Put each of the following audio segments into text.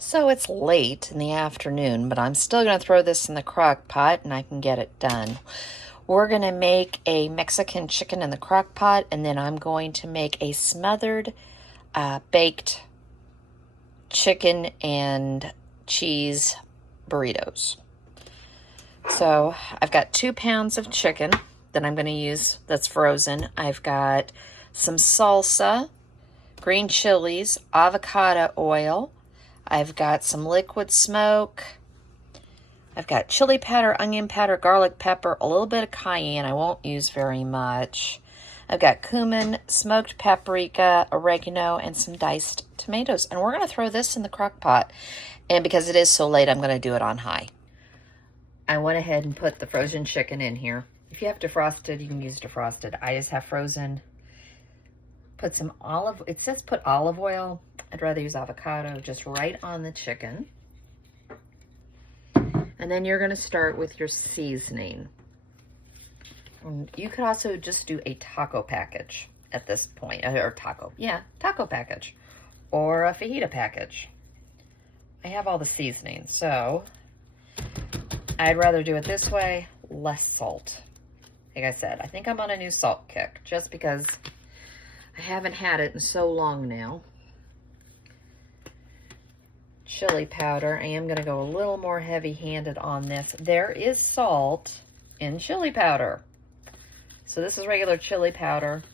So it's late in the afternoon, but I'm still going to throw this in the crock pot and I can get it done. We're going to make a Mexican chicken in the crock pot, and then I'm going to make a smothered baked chicken and cheese burritos. So I've got 2 pounds of chicken that I'm going to use that's frozen. I've got some salsa, green chilies, avocado oil. I've got some liquid smoke. I've got chili powder, onion powder, garlic pepper, a little bit of cayenne. I won't use very much. I've got cumin, smoked paprika, oregano, and some diced tomatoes. And we're going to throw this in the crock pot. And because it is so late, I'm going to do it on high. I went ahead and put the frozen chicken in here. If you have defrosted, you can use defrosted. I just have frozen. Put some it says put olive oil. I'd rather use avocado, just right on the chicken. And then you're going to start with your seasoning. And you could also just do a taco package at this point, or taco package, or a fajita package. I have all the seasoning, so I'd rather do it this way, less salt. Like I said, I think I'm on a new salt kick, just because I haven't had it in so long now. Chili powder. I am going to go a little more heavy-handed on this. There is salt in chili powder. So this is regular chili powder.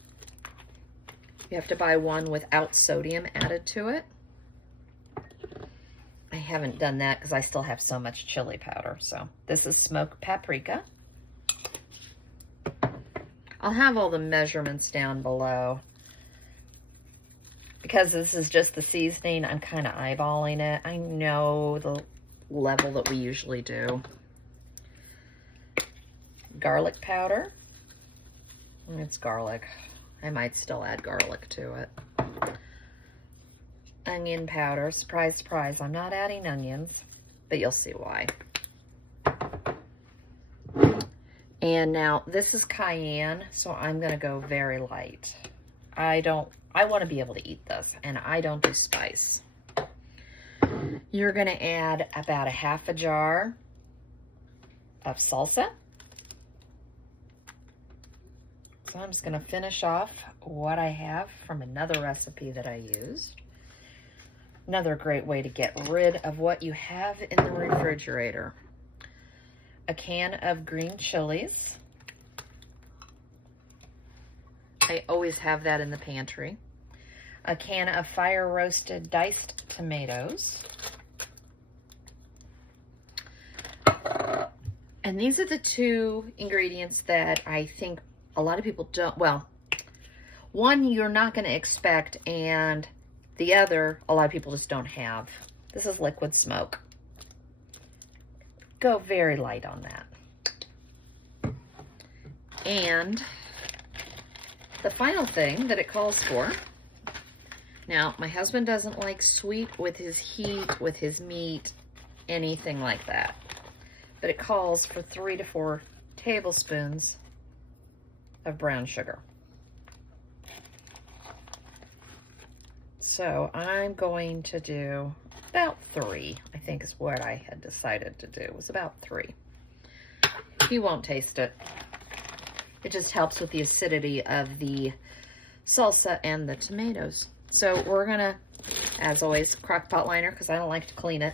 You have to buy one without sodium added to it. I haven't done that because I still have so much chili powder. So this is smoked paprika. I'll have all the measurements down below. Because this is just the seasoning, I'm kind of eyeballing it. I know the level that we usually do. Garlic powder. It's garlic. I might still add garlic to it. Onion powder. Surprise, surprise. I'm not adding onions, but you'll see why. And now this is cayenne, so I'm going to go very light. I want to be able to eat this, and I don't do spice. You're going to add about a half a jar of salsa. So I'm just going to finish off what I have from another recipe that I used. Another great way to get rid of what you have in the refrigerator. A can of green chilies. I always have that in the pantry. A can of fire roasted diced tomatoes. And these are the 2 ingredients that I think a lot of people don't, well, one you're not going to expect, and the other a lot of people just don't have. This is liquid smoke. Go very light on that. And the final thing that it calls for. Now, my husband doesn't like sweet with his heat, with his meat, anything like that. But it calls for 3 to 4 tablespoons of brown sugar. So I'm going to do about 3, I think is what I had decided to do. It was about 3. He won't taste it. It just helps with the acidity of the salsa and the tomatoes. So we're going to, as always, crock pot liner because I don't like to clean it.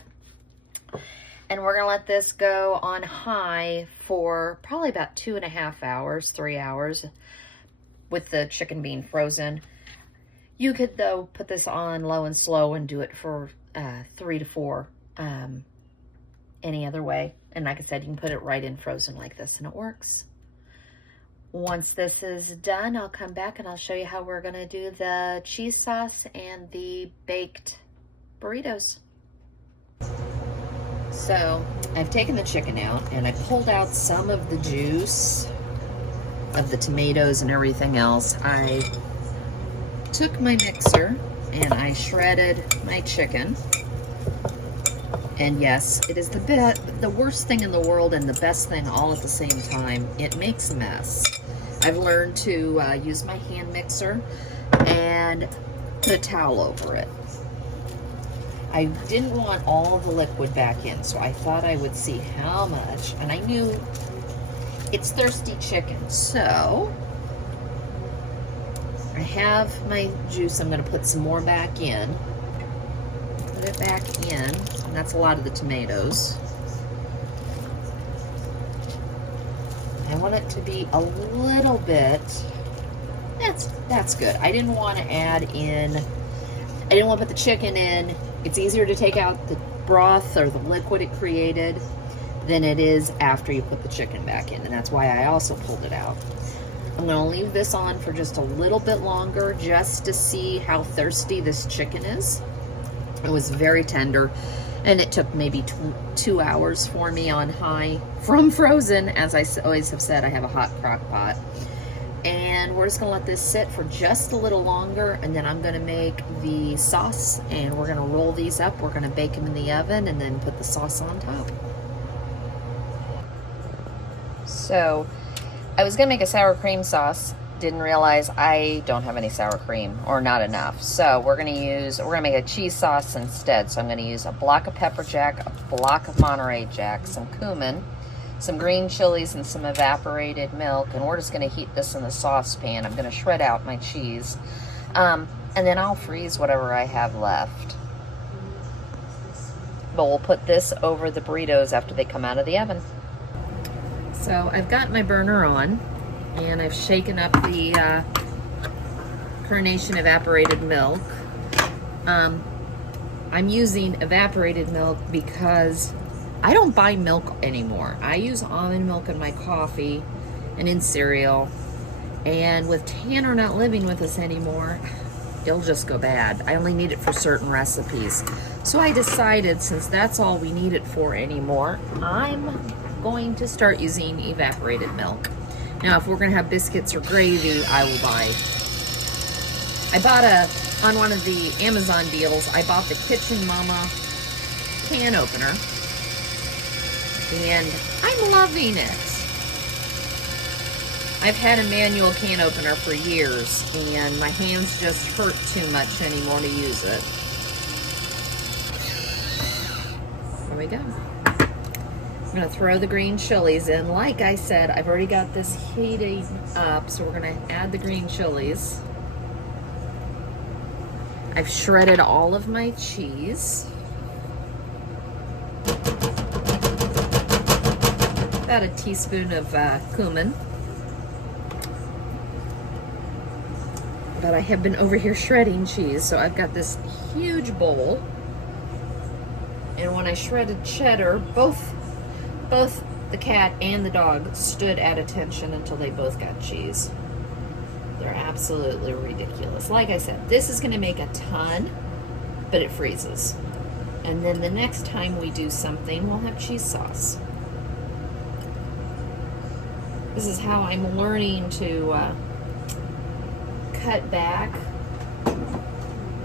And we're going to let this go on high for probably about 2.5 hours, 3 hours with the chicken being frozen. You could, though, put this on low and slow and do it for 3 to 4 any other way. And like I said, you can put it right in frozen like this and it works. Once this is done, I'll come back and I'll show you how we're going to do the cheese sauce and the baked burritos. So I've taken the chicken out and I pulled out some of the juice of the tomatoes and everything else. I took my mixer and I shredded my chicken. And yes, it is the worst thing in the world and the best thing all at the same time. It makes a mess. I've learned to use my hand mixer and put a towel over it. I didn't want all the liquid back in, so I thought I would see how much, and I knew it's thirsty chicken, so I have my juice. I'm going to put some more back in. Put it back in, and that's a lot of the tomatoes. I want it to be a little bit, that's good. I didn't want to add in, I didn't want to put the chicken in. It's easier to take out the broth or the liquid it created than it is after you put the chicken back in, and that's why I also pulled it out. I'm going to leave this on for just a little bit longer just to see how thirsty this chicken is. It was very tender, and it took maybe 2 hours for me on high from frozen. As I always have said, I have a hot crock pot. And we're just gonna let this sit for just a little longer, and then I'm gonna make the sauce, and we're gonna roll these up. We're gonna bake them in the oven and then put the sauce on top. So I was gonna make a sour cream sauce. Didn't realize I don't have any sour cream, or not enough. So we're gonna make a cheese sauce instead. So I'm gonna use a block of pepper jack, a block of Monterey Jack, some cumin, some green chilies, and some evaporated milk, and we're just gonna heat this in the saucepan. I'm gonna shred out my cheese, and then I'll freeze whatever I have left. But we'll put this over the burritos after they come out of the oven. So I've got my burner on, and I've shaken up the Carnation evaporated milk. I'm using evaporated milk because I don't buy milk anymore. I use almond milk in my coffee and in cereal. And with Tanner not living with us anymore, it'll just go bad. I only need it for certain recipes. So I decided, since that's all we need it for anymore, I'm going to start using evaporated milk. Now, if we're gonna have biscuits or gravy, I will buy. I bought on one of the Amazon deals, I bought the Kitchen Mama can opener, and I'm loving it. I've had a manual can opener for years, and my hands just hurt too much anymore to use it. There we go. I'm gonna throw the green chilies in. Like I said, I've already got this heating up, so we're gonna add the green chilies. I've shredded all of my cheese. About a teaspoon of cumin. But I have been over here shredding cheese, so I've got this huge bowl. And when I shredded cheddar, both the cat and the dog stood at attention until they both got cheese. They're absolutely ridiculous. Like I said, this is going to make a ton, but it freezes. And then the next time we do something, we'll have cheese sauce. This is how I'm learning to cut back.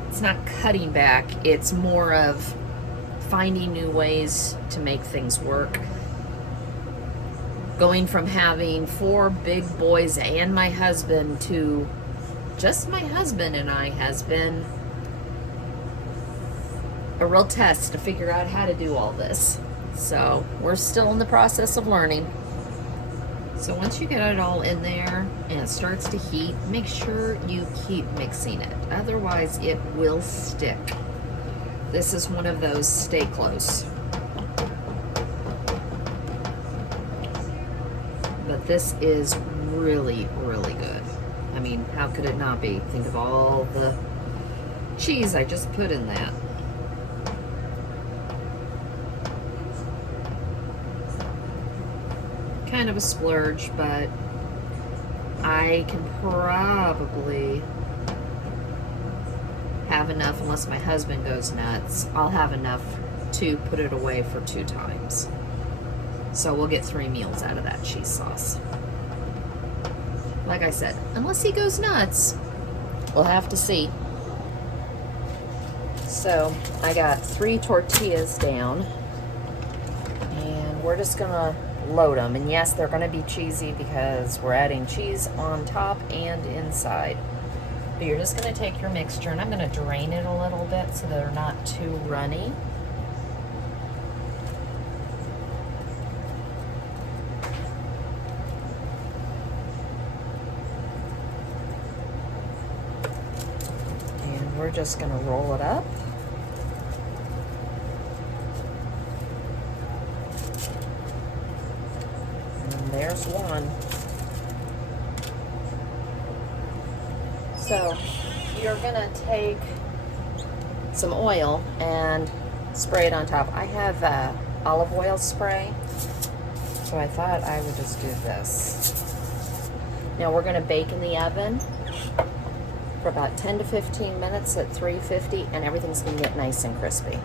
It's not cutting back, it's more of finding new ways to make things work. Going from having 4 big boys and my husband to just my husband and I has been a real test to figure out how to do all this. So we're still in the process of learning. So once you get it all in there and it starts to heat, make sure you keep mixing it. Otherwise it will stick. This is one of those stay close. But this is really, really good. I mean, how could it not be? Think of all the cheese I just put in that. Kind of a splurge, but I can probably have enough, unless my husband goes nuts, I'll have enough to put it away for 2 times. So we'll get 3 meals out of that cheese sauce. Like I said, unless he goes nuts, we'll have to see. So I got 3 tortillas down, and we're just gonna load them. And yes, they're gonna be cheesy because we're adding cheese on top and inside. But you're just going to take your mixture, and I'm going to drain it a little bit so they're not too runny. And we're just going to roll it up. And there's one. So you're gonna take some oil and spray it on top. I have olive oil spray, so I thought I would just do this. Now we're gonna bake in the oven for about 10 to 15 minutes at 350, and everything's gonna get nice and crispy.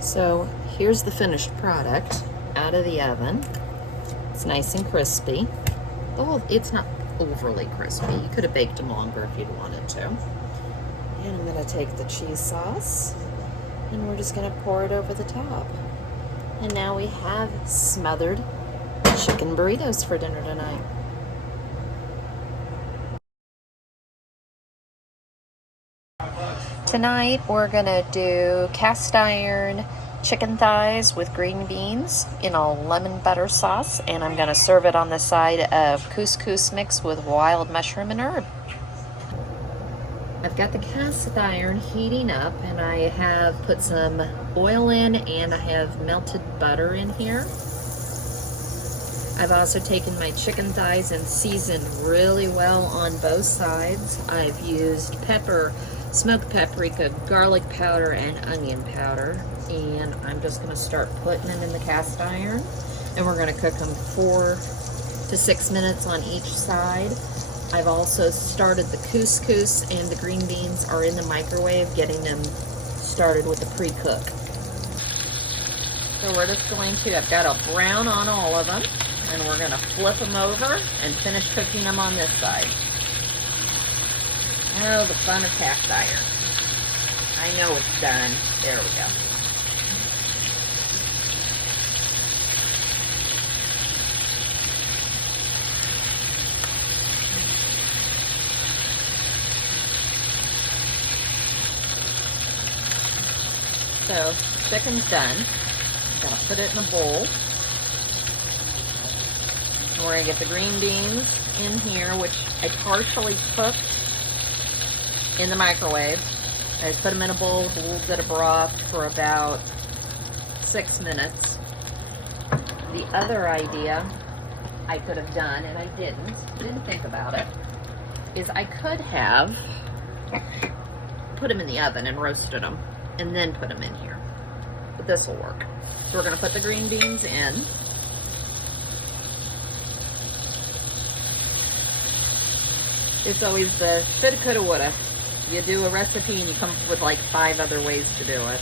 So here's the finished product out of the oven. It's nice and crispy. Oh, it's not overly crispy. You could have baked them longer if you'd wanted to. And I'm going to take the cheese sauce and we're just going to pour it over the top. And now we have smothered chicken burritos for dinner tonight. Tonight we're going to do cast iron chicken thighs with green beans in a lemon butter sauce, and I'm going to serve it on the side of couscous mixed with wild mushroom and herb. I've got the cast iron heating up, and I have put some oil in, and I have melted butter in here. I've also taken my chicken thighs and seasoned really well on both sides. I've used pepper, smoked paprika, garlic powder, and onion powder. And I'm just going to start putting them in the cast iron, and we're going to cook them 4 to 6 minutes on each side. I've also started the couscous, and the green beans are in the microwave, getting them started with the pre-cook. So we're just going to, I've got a brown on all of them, and we're going to flip them over and finish cooking them on this side. Oh, the fun of cast iron. I know it's done. There we go. So, chicken's done. I'm going to put it in a bowl. And we're going to get the green beans in here, which I partially cooked in the microwave. I just put them in a bowl with a little bit of broth for about 6 minutes. The other idea I could have done, and I didn't think about it, is I could have put them in the oven and roasted them, and then put them in here. But this will work. So we're going to put the green beans in. It's always the shoulda, coulda, woulda. You do a recipe and you come up with like 5 other ways to do it.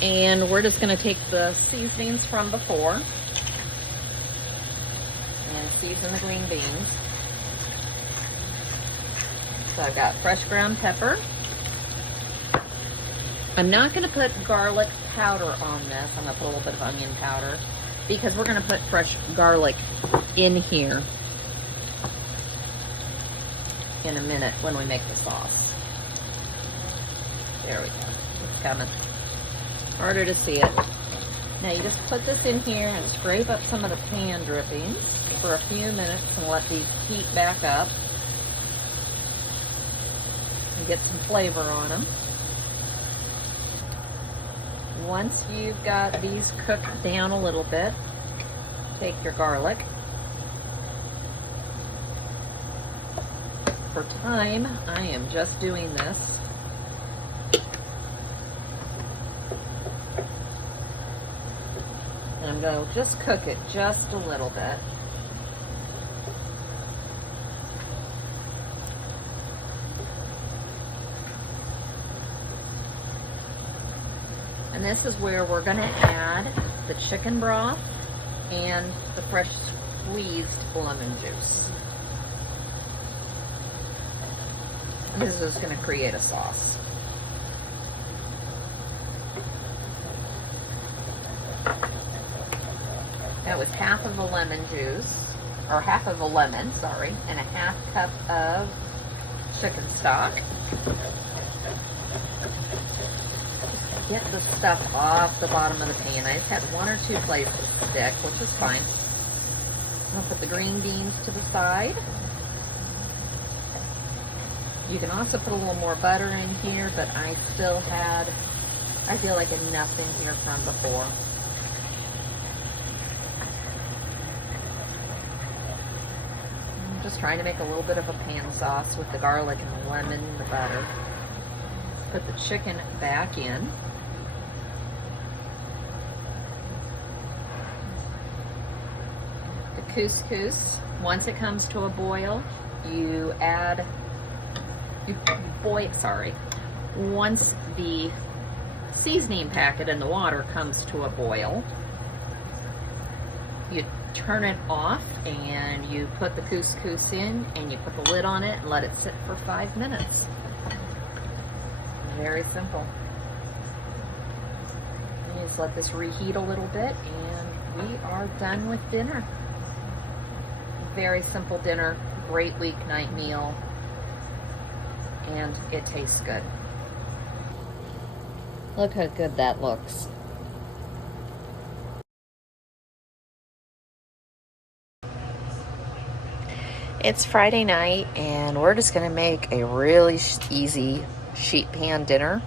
And we're just going to take the seasonings from before and season the green beans. So I've got fresh ground pepper. I'm not going to put garlic powder on this. I'm going to put a little bit of onion powder because we're going to put fresh garlic in here in a minute when we make the sauce. There we go. It's coming. Harder to see it. Now you just put this in here and scrape up some of the pan drippings for a few minutes and let these heat back up. And get some flavor on them. Once you've got these cooked down a little bit, take your garlic. For time, I am just doing this. And I'm going to just cook it just a little bit. And this is where we're going to add the chicken broth and the fresh squeezed lemon juice. And this is going to create a sauce. That was half of a lemon juice. or half of a lemon, sorry, and a half cup of chicken stock. Get the stuff off the bottom of the pan. I just had 1 or 2 plates stick, which is fine. I'll put the green beans to the side. You can also put a little more butter in here, but I feel like enough in here from before. I'm just trying to make a little bit of a pan sauce with the garlic and the lemon and the butter. Put the chicken back in. The couscous, once it comes to a boil, once the seasoning packet in the water comes to a boil, you turn it off and you put the couscous in and you put the lid on it and let it sit for 5 minutes. Very simple. You just let this reheat a little bit and we are done with dinner. Very simple dinner, great weeknight meal, and it tastes good. Look how good that looks. It's Friday night and we're just gonna make a really easy sheet pan dinner.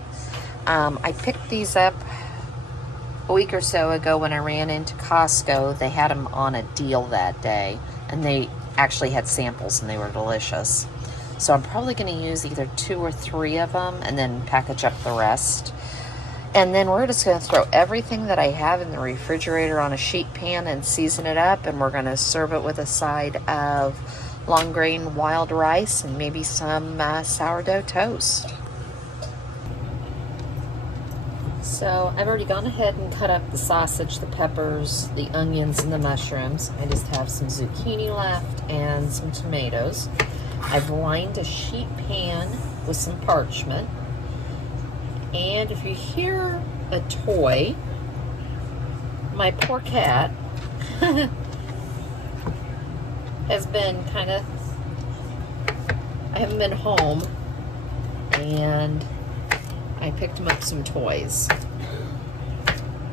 I picked these up a week or so ago when I ran into Costco. They had them on a deal that day and they actually had samples and they were delicious. So I'm probably going to use either 2 or 3 of them and then package up the rest. And then we're just going to throw everything that I have in the refrigerator on a sheet pan and season it up, and we're going to serve it with a side of long grain wild rice and maybe some sourdough toast. So I've already gone ahead and cut up the sausage, the peppers, the onions, and the mushrooms. I just have some zucchini left and some tomatoes. I've lined a sheet pan with some parchment. And if you hear a toy, my poor cat has been I haven't been home, and I picked him up some toys.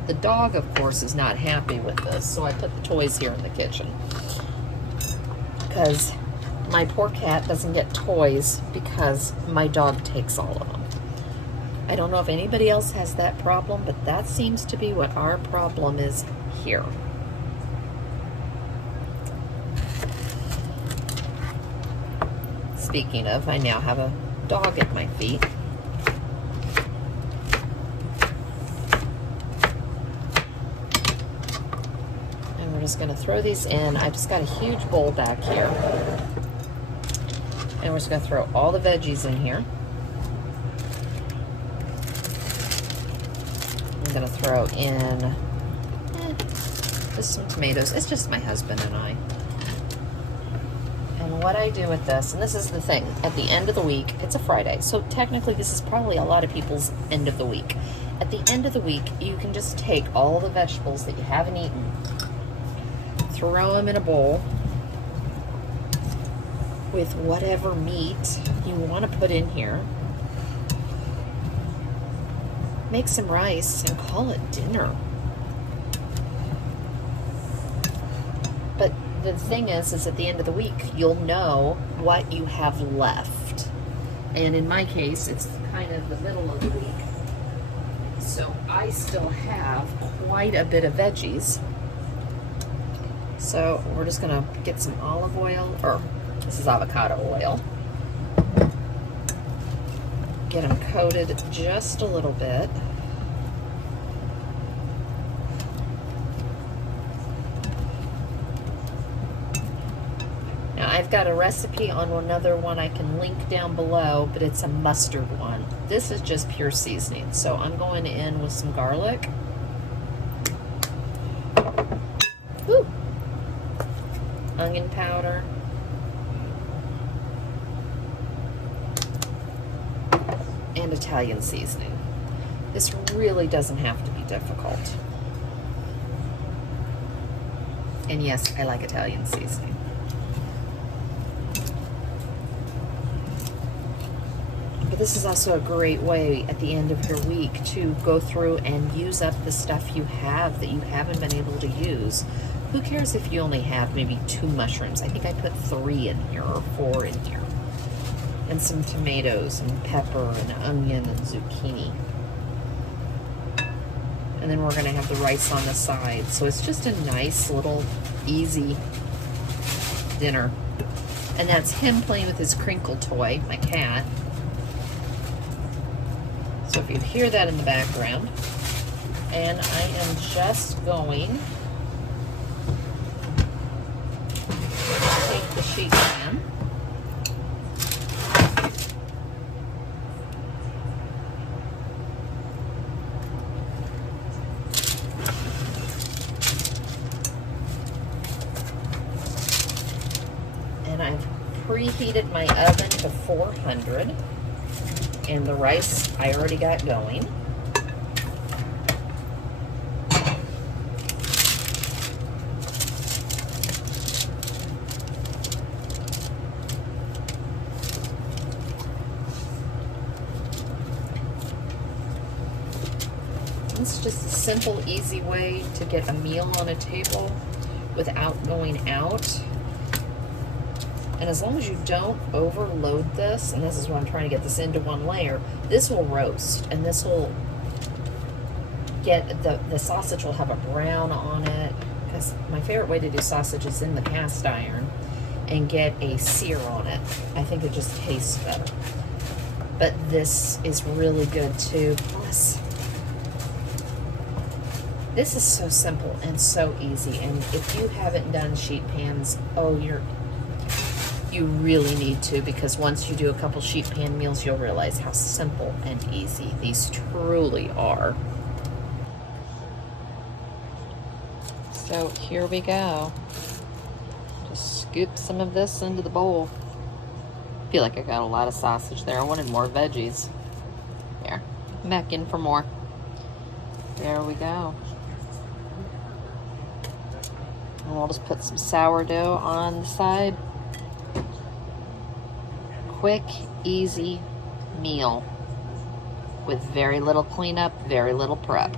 The dog, of course, is not happy with this, so I put the toys here in the kitchen. Because my poor cat doesn't get toys because my dog takes all of them. I don't know if anybody else has that problem, but that seems to be what our problem is here. Speaking of, I now have a dog at my feet. And we're just going to throw these in. I've just got a huge bowl back here. And we're just going to throw all the veggies in here. I'm going to throw in just some tomatoes. It's just my husband and I. And what I do with this, and this is the thing, at the end of the week, it's a Friday, so technically this is probably a lot of people's end of the week. At the end of the week, you can just take all the vegetables that you haven't eaten, throw them in a bowl with whatever meat you want to put in here, make some rice, and call it dinner. But the thing is at the end of the week, you'll know what you have left. And in my case, it's kind of the middle of the week. So I still have quite a bit of veggies. So we're just gonna get some olive oil, or this is avocado oil. Get them coated just a little bit. Now I've got a recipe on another one I can link down below, but it's a mustard one. This is just pure seasoning. So I'm going in with some garlic. Woo. Onion powder. And Italian seasoning. This really doesn't have to be difficult. And yes, I like Italian seasoning. But this is also a great way at the end of your week to go through and use up the stuff you have that you haven't been able to use. Who cares if you only have maybe 2 mushrooms? I think I put 3 in here or 4 in here. And some tomatoes and pepper and onion and zucchini. And then we're gonna have the rice on the side. So it's just a nice little easy dinner. And that's him playing with his crinkle toy, my cat. So if you hear that in the background. And I am just going to take the sheet pan. And I've preheated my oven to 400. And the rice I already got going. It's just a simple, easy way to get a meal on a table without going out. And as long as you don't overload this, and this is what I'm trying to get this into one layer, this will roast, and this will get, the sausage will have a brown on it, because my favorite way to do sausage is in the cast iron, and get a sear on it. I think it just tastes better. But this is really good too. Plus, this is so simple and so easy, and if you haven't done sheet pans, you really need to, because once you do a couple sheet pan meals, you'll realize how simple and easy these truly are. So here we go. Just scoop some of this into the bowl. I feel like I got a lot of sausage there. I wanted more veggies. There, come back in for more. There we go. And we'll just put some sourdough on the side. Quick, easy meal with very little cleanup, very little prep.